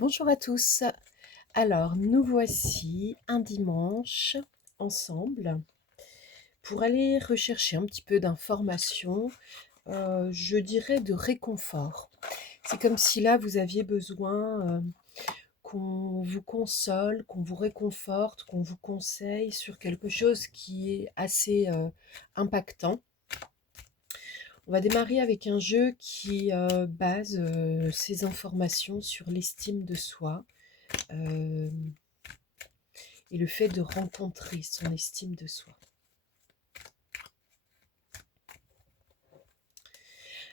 Bonjour à tous. Alors, nous voici un dimanche ensemble pour aller rechercher un petit peu d'informations, je dirais de réconfort. C'est comme si là, vous aviez besoin qu'on vous console, qu'on vous réconforte, qu'on vous conseille sur quelque chose qui est assez impactant. On va démarrer avec un jeu qui base ses informations sur l'estime de soi. euh, et le fait de rencontrer son estime de soi.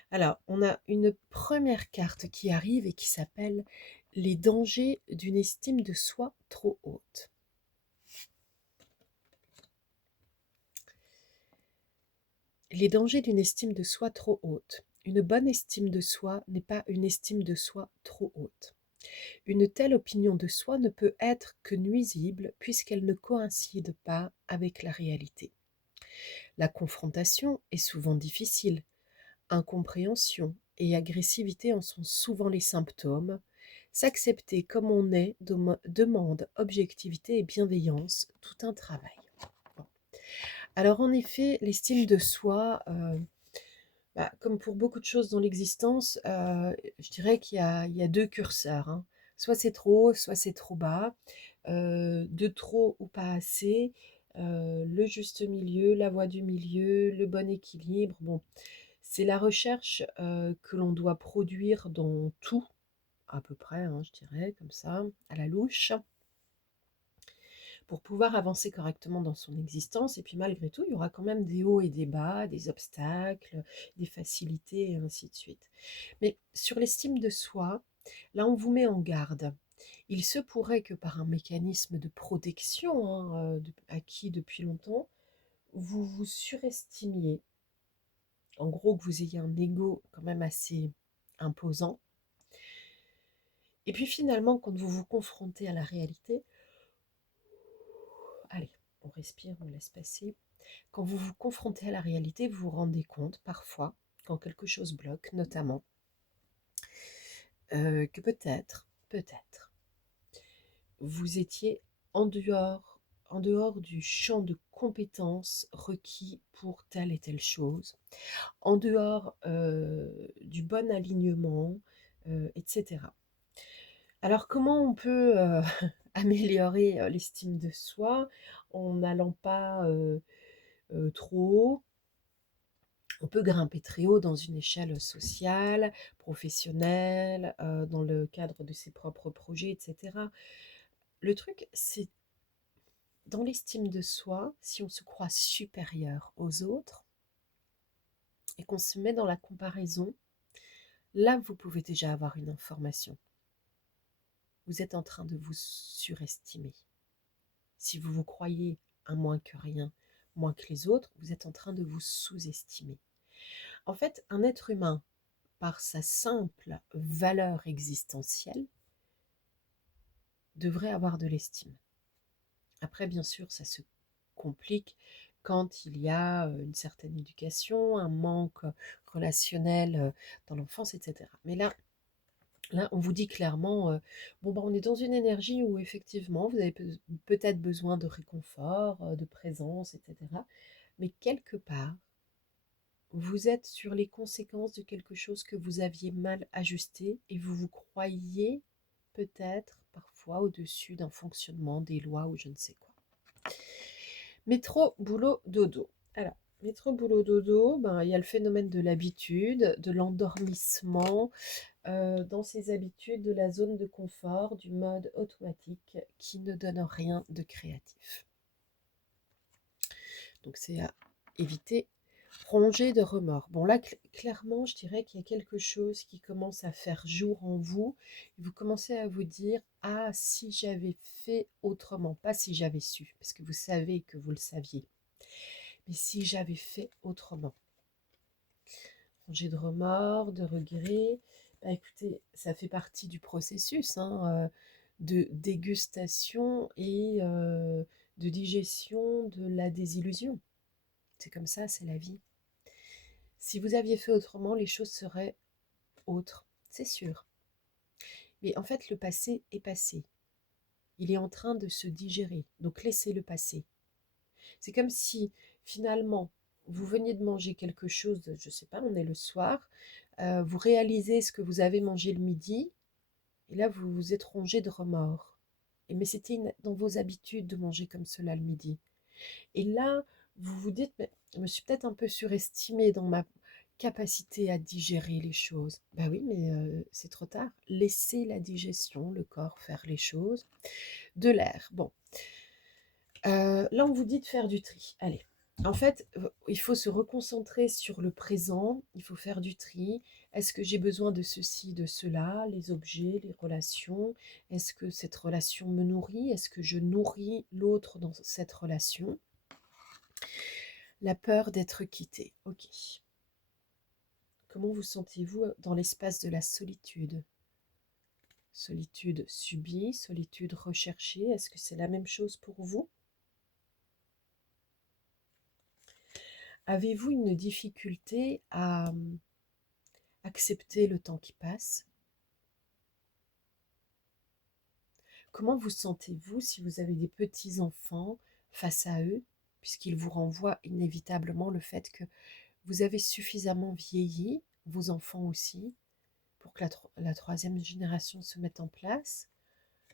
Alors, on a une première carte qui arrive et qui s'appelle les dangers d'une estime de soi trop haute. Les dangers d'une estime de soi trop haute. Une bonne estime de soi n'est pas une estime de soi trop haute. Une telle opinion de soi ne peut être que nuisible puisqu'elle ne coïncide pas avec la réalité. La confrontation est souvent difficile. Incompréhension et agressivité en sont souvent les symptômes. S'accepter comme on est demande objectivité et bienveillance, tout un travail. Bon. Alors en effet, l'estime de soi, comme pour beaucoup de choses dans l'existence, je dirais qu'il y a deux curseurs, hein. Soit c'est trop haut, soit c'est trop bas, de trop ou pas assez, le juste milieu, la voie du milieu, le bon équilibre. Bon, c'est la recherche que l'on doit produire dans tout, à peu près, hein, je dirais, comme ça, à la louche, pour pouvoir avancer correctement dans son existence. Et puis malgré tout, il y aura quand même des hauts et des bas, des obstacles, des facilités, et ainsi de suite. Mais sur l'estime de soi, là, on vous met en garde. Il se pourrait que par un mécanisme de protection, hein, acquis depuis longtemps, vous vous surestimiez. En gros, que vous ayez un ego quand même assez imposant. Et puis finalement, quand vous vous confrontez à la réalité, allez, on respire, on laisse passer. Quand vous vous confrontez à la réalité, vous vous rendez compte parfois, quand quelque chose bloque, notamment, que peut-être, vous étiez en dehors, en dehors du champ de compétences requis pour telle et telle chose, en dehors du bon alignement, etc. Alors comment on peut améliorer l'estime de soi en n'allant pas trop haut? On peut grimper très haut dans une échelle sociale, professionnelle, dans le cadre de ses propres projets, etc. Le truc, c'est dans l'estime de soi, si on se croit supérieur aux autres et qu'on se met dans la comparaison, là, vous pouvez déjà avoir une information. Vous êtes en train de vous surestimer. Si vous vous croyez un moins que rien, moins que les autres, vous êtes en train de vous sous-estimer. En fait, un être humain, par sa simple valeur existentielle, devrait avoir de l'estime. Après, bien sûr, ça se complique quand il y a une certaine éducation, un manque relationnel dans l'enfance, etc. Mais là, on vous dit clairement, bon, on est dans une énergie où effectivement, vous avez peut-être besoin de réconfort, de présence, etc. Mais quelque part, vous êtes sur les conséquences de quelque chose que vous aviez mal ajusté et vous vous croyez peut-être parfois au-dessus d'un fonctionnement, des lois ou je ne sais quoi. Métro, boulot, dodo. Alors, métro, boulot, dodo, il y a le phénomène de l'habitude, de l'endormissement, dans ses habitudes, de la zone de confort, du mode automatique qui ne donne rien de créatif. Donc c'est à éviter. Rongée de remords. Bon là, clairement, je dirais qu'il y a quelque chose qui commence à faire jour en vous. Vous commencez à vous dire, ah, si j'avais fait autrement, pas si j'avais su, parce que vous savez que vous le saviez, mais si j'avais fait autrement. Rongée de remords, de regrets, écoutez, ça fait partie du processus, hein, de dégustation et de digestion de la désillusion. C'est comme ça, c'est la vie. Si vous aviez fait autrement, les choses seraient autres, c'est sûr. Mais en fait, le passé est passé. Il est en train de se digérer. Donc laissez-le passer. C'est comme si finalement vous veniez de manger quelque chose, je ne sais pas, on est le soir, vous réalisez ce que vous avez mangé le midi, et là vous vous êtes rongé de remords. Mais c'était dans vos habitudes de manger comme cela le midi. Et là, vous vous dites, mais je me suis peut-être un peu surestimée dans ma capacité à digérer les choses. Ben oui, mais c'est trop tard. Laissez la digestion, le corps faire les choses. De l'air. Bon, là, on vous dit de faire du tri. Allez. En fait, il faut se reconcentrer sur le présent, il faut faire du tri. Est-ce que j'ai besoin de ceci, de cela, les objets, les relations? Est-ce que cette relation me nourrit? Est-ce que je nourris l'autre dans cette relation? La peur d'être quitté. Ok. Comment vous sentez-vous dans l'espace de la solitude? Solitude subie, solitude recherchée, est-ce que c'est la même chose pour vous? Avez-vous une difficulté à accepter le temps qui passe? Comment vous sentez-vous si vous avez des petits-enfants face à eux, puisqu'ils vous renvoient inévitablement le fait que vous avez suffisamment vieilli, vos enfants aussi, pour que la troisième génération se mette en place,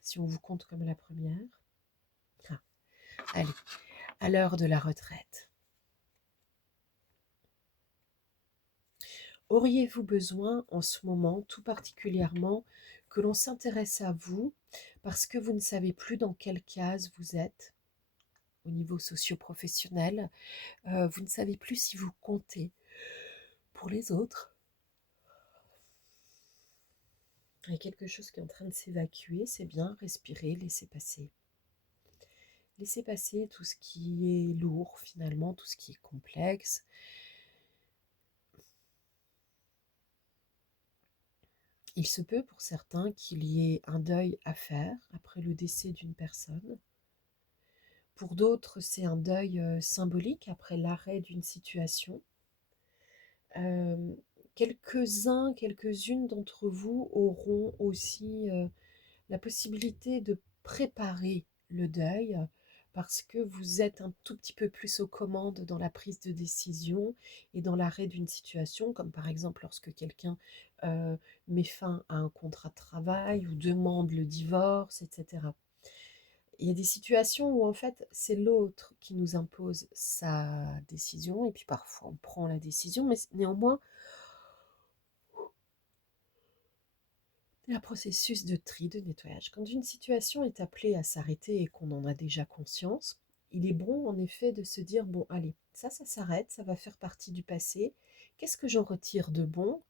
si on vous compte comme la première? Ah, allez, à l'heure de la retraite. Auriez-vous besoin en ce moment, tout particulièrement, que l'on s'intéresse à vous parce que vous ne savez plus dans quelle case vous êtes au niveau socio-professionnel, vous ne savez plus si vous comptez pour les autres? Il y a quelque chose qui est en train de s'évacuer, c'est bien, respirez, laissez passer. Laissez passer tout ce qui est lourd finalement, tout ce qui est complexe. Il se peut pour certains qu'il y ait un deuil à faire après le décès d'une personne. Pour d'autres, c'est un deuil symbolique après l'arrêt d'une situation. Euh, Quelques-uns, quelques-unes d'entre vous auront aussi la possibilité de préparer le deuil parce que vous êtes un tout petit peu plus aux commandes dans la prise de décision et dans l'arrêt d'une situation, comme par exemple lorsque quelqu'un met fin à un contrat de travail ou demande le divorce, etc. Il y a des situations où en fait c'est l'autre qui nous impose sa décision et puis parfois on prend la décision, mais néanmoins il y a un processus de tri, de nettoyage. Quand une situation est appelée à s'arrêter et qu'on en a déjà conscience, il est bon en effet de se dire, bon allez, ça s'arrête, ça va faire partie du passé. Qu'est-ce que j'en retire de bon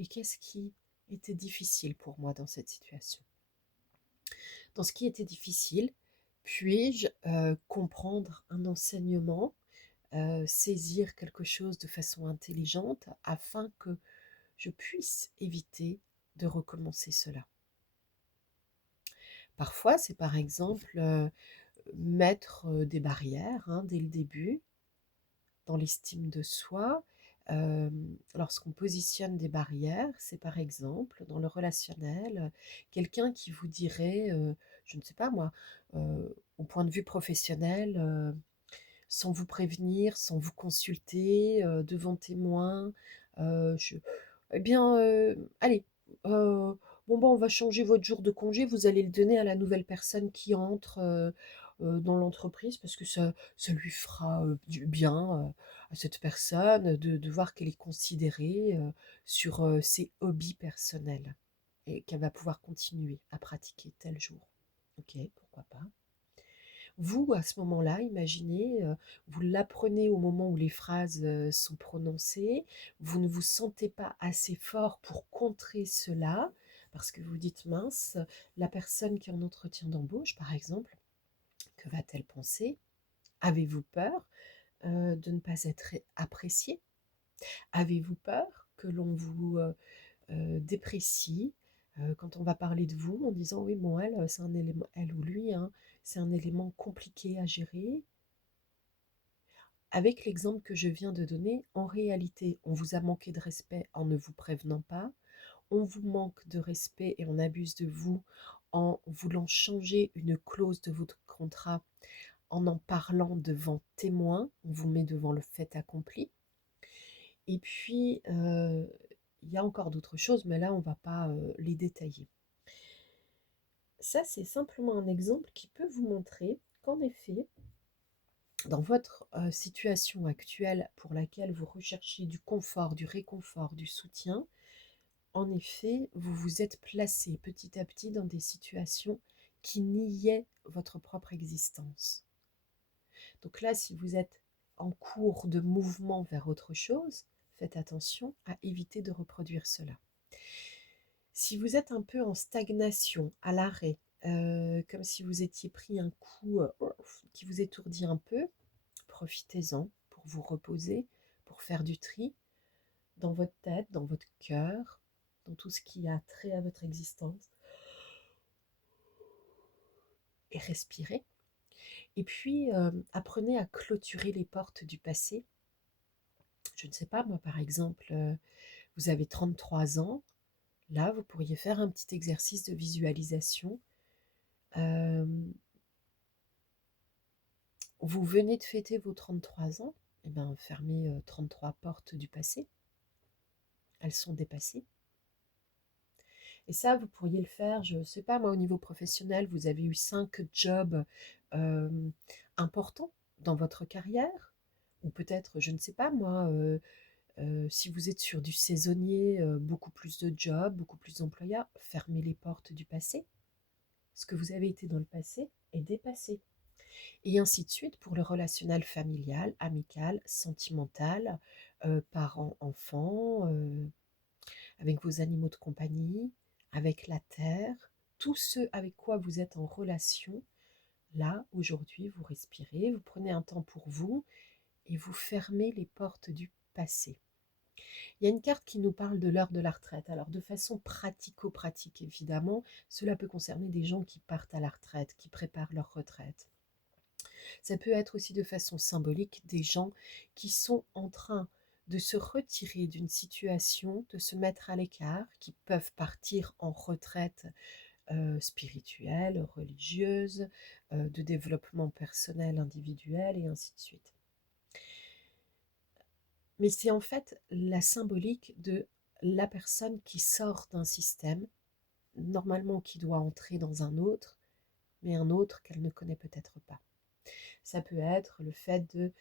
et qu'est-ce qui était difficile pour moi dans cette situation? Dans ce qui était difficile, puis-je comprendre un enseignement, saisir quelque chose de façon intelligente afin que je puisse éviter de recommencer cela? Parfois, c'est par exemple mettre des barrières dès le début dans l'estime de soi. Lorsqu'on positionne des barrières, c'est par exemple dans le relationnel, quelqu'un qui vous dirait, je ne sais pas moi, au point de vue professionnel, sans vous prévenir, sans vous consulter, devant témoin, je eh bien, allez, bon bah, on va changer votre jour de congé, vous allez le donner à la nouvelle personne qui entre, dans l'entreprise parce que ça lui fera, du bien, à cette personne de voir qu'elle est considérée, sur, ses hobbies personnels et qu'elle va pouvoir continuer à pratiquer tel jour. OK, pourquoi pas? Vous, à ce moment-là, imaginez, vous l'apprenez au moment où les phrases sont prononcées, vous ne vous sentez pas assez fort pour contrer cela, parce que vous dites, mince, la personne qui est en entretien d'embauche, par exemple, que va-t-elle penser? Avez-vous peur de ne pas être apprécié? Avez-vous peur que l'on vous déprécie quand on va parler de vous en disant oui bon elle c'est un élément elle ou lui c'est un élément compliqué à gérer. Avec l'exemple que je viens de donner, en réalité on vous a manqué de respect en ne vous prévenant pas, on vous manque de respect et on abuse de vous en voulant changer une clause de votre contrat, en parlant devant témoin, on vous met devant le fait accompli. Et puis, il y a encore d'autres choses, mais là, on ne va pas les détailler. Ça, c'est simplement un exemple qui peut vous montrer qu'en effet, dans votre situation actuelle pour laquelle vous recherchez du confort, du réconfort, du soutien, en effet, vous vous êtes placé petit à petit dans des situations qui niaient votre propre existence. Donc là, si vous êtes en cours de mouvement vers autre chose, faites attention à éviter de reproduire cela. Si vous êtes un peu en stagnation, à l'arrêt, comme si vous étiez pris un coup qui vous étourdit un peu, profitez-en pour vous reposer, pour faire du tri dans votre tête, dans votre cœur, dans tout ce qui a trait à votre existence. Et respirez. Et puis, apprenez à clôturer les portes du passé. Je ne sais pas, moi, par exemple, vous avez 33 ans. Là, vous pourriez faire un petit exercice de visualisation. Vous venez de fêter vos 33 ans. Eh bien, fermez 33 portes du passé. Elles sont dépassées. Et ça, vous pourriez le faire, je ne sais pas, moi, au niveau professionnel, vous avez eu 5 jobs euh, importants dans votre carrière. Ou peut-être, je ne sais pas, moi, si vous êtes sur du saisonnier, beaucoup plus de jobs, beaucoup plus d'employeurs, fermez les portes du passé. Ce que vous avez été dans le passé est dépassé. Et ainsi de suite pour le relationnel familial, amical, sentimental, parents, enfants, avec vos animaux de compagnie, avec la terre, tout ce avec quoi vous êtes en relation. Là, aujourd'hui, vous respirez, vous prenez un temps pour vous et vous fermez les portes du passé. Il y a une carte qui nous parle de l'heure de la retraite. Alors, de façon pratico-pratique, évidemment, cela peut concerner des gens qui partent à la retraite, qui préparent leur retraite. Ça peut être aussi de façon symbolique des gens qui sont en train de se retirer d'une situation, de se mettre à l'écart, qui peuvent partir en retraite spirituelle, religieuse, de développement personnel, individuel et ainsi de suite. Mais c'est en fait la symbolique de la personne qui sort d'un système, normalement qui doit entrer dans un autre, mais un autre qu'elle ne connaît peut-être pas. Ça peut être le fait de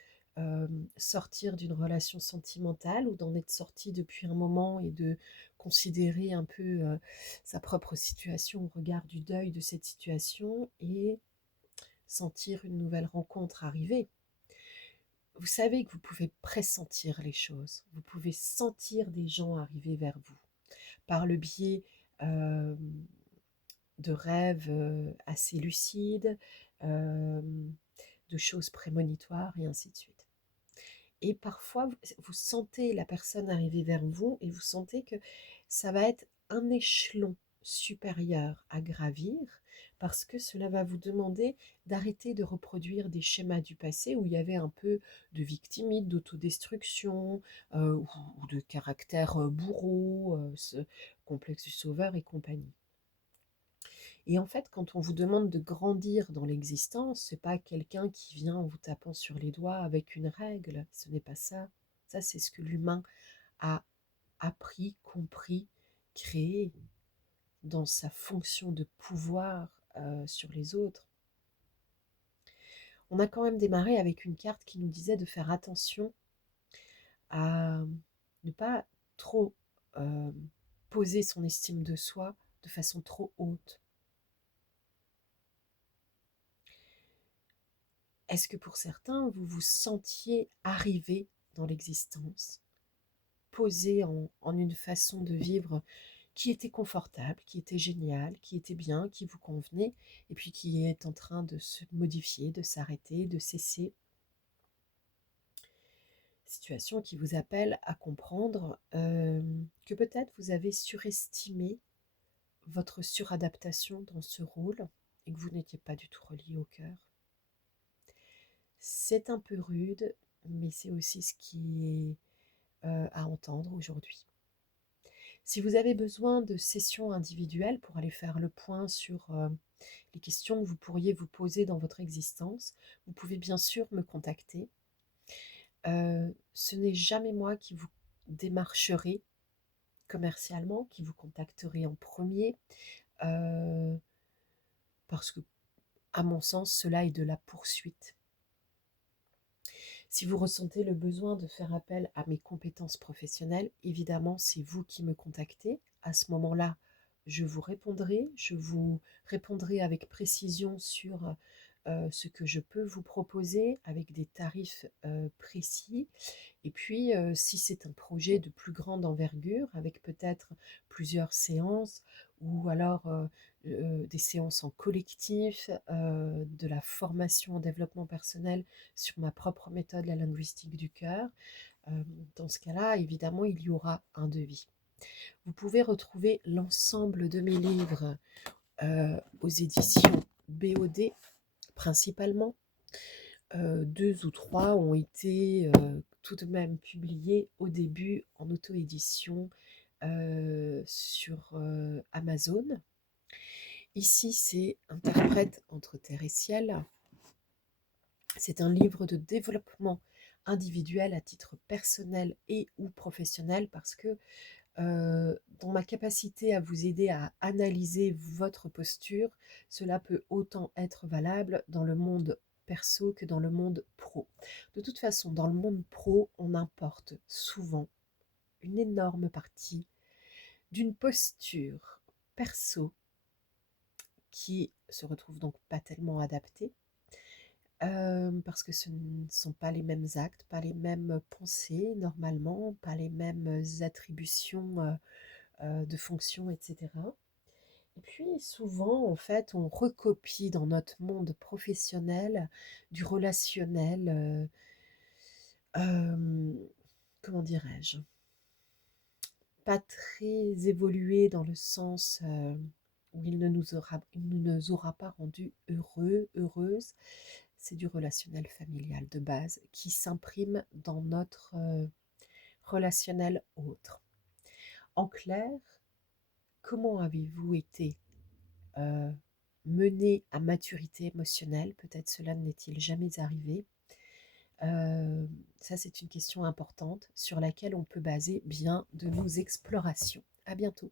sortir d'une relation sentimentale ou d'en être sorti depuis un moment et de considérer un peu sa propre situation au regard du deuil de cette situation et sentir une nouvelle rencontre arriver. Vous savez que vous pouvez pressentir les choses, vous pouvez sentir des gens arriver vers vous par le biais euh, de rêves assez lucides, de choses prémonitoires et ainsi de suite. Et parfois, vous sentez la personne arriver vers vous et vous sentez que ça va être un échelon supérieur à gravir parce que cela va vous demander d'arrêter de reproduire des schémas du passé où il y avait un peu de victimite, d'autodestruction ou de caractère bourreau, ce complexe du sauveur et compagnie. Et en fait, quand on vous demande de grandir dans l'existence, c'est pas quelqu'un qui vient en vous tapant sur les doigts avec une règle. Ce n'est pas ça. Ça, c'est ce que l'humain a appris, compris, créé dans sa fonction de pouvoir sur les autres. On a quand même démarré avec une carte qui nous disait de faire attention à ne pas trop poser son estime de soi de façon trop haute. Est-ce que pour certains, vous vous sentiez arrivé dans l'existence, posé en une façon de vivre qui était confortable, qui était géniale, qui était bien, qui vous convenait, et puis qui est en train de se modifier, de s'arrêter, de cesser. Situation qui vous appelle à comprendre que peut-être vous avez surestimé votre suradaptation dans ce rôle et que vous n'étiez pas du tout relié au cœur. C'est un peu rude, mais c'est aussi ce qui est à entendre aujourd'hui. Si vous avez besoin de sessions individuelles pour aller faire le point sur les questions que vous pourriez vous poser dans votre existence, vous pouvez bien sûr me contacter. Ce n'est jamais moi qui vous démarcherai commercialement, qui vous contacterai en premier, euh, parce que, à mon sens, cela est de la poursuite. Si vous ressentez le besoin de faire appel à mes compétences professionnelles, évidemment, c'est vous qui me contactez. À ce moment-là, je vous répondrai avec précision sur ce que je peux vous proposer avec des tarifs précis. Et puis, si c'est un projet de plus grande envergure, avec peut-être plusieurs séances, ou alors des séances en collectif, de la formation en développement personnel sur ma propre méthode, la linguistique du cœur, dans ce cas-là, évidemment, il y aura un devis. Vous pouvez retrouver l'ensemble de mes livres aux éditions BOD, principalement. Deux ou trois ont été tout de même publiés au début en auto-édition sur Amazon. Ici, c'est Interprète entre terre et ciel. C'est un livre de développement individuel à titre personnel et ou professionnel parce que dans ma capacité à vous aider à analyser votre posture, cela peut autant être valable dans le monde perso que dans le monde pro. De toute façon, dans le monde pro, on importe souvent une énorme partie d'une posture perso qui se retrouve donc pas tellement adaptée, parce que ce ne sont pas les mêmes actes, pas les mêmes pensées normalement, pas les mêmes attributions de fonctions, etc. Et puis souvent, en fait, on recopie dans notre monde professionnel du relationnel, comment dirais-je, pas très évolué dans le sens où il ne nous aura pas rendu heureux, heureuse. C'est du relationnel familial de base qui s'imprime dans notre relationnel autre. En clair, comment avez-vous été mené à maturité émotionnelle? Peut-être cela n'est-il jamais arrivé. Ça, c'est une question importante sur laquelle on peut baser bien de nos explorations. À bientôt.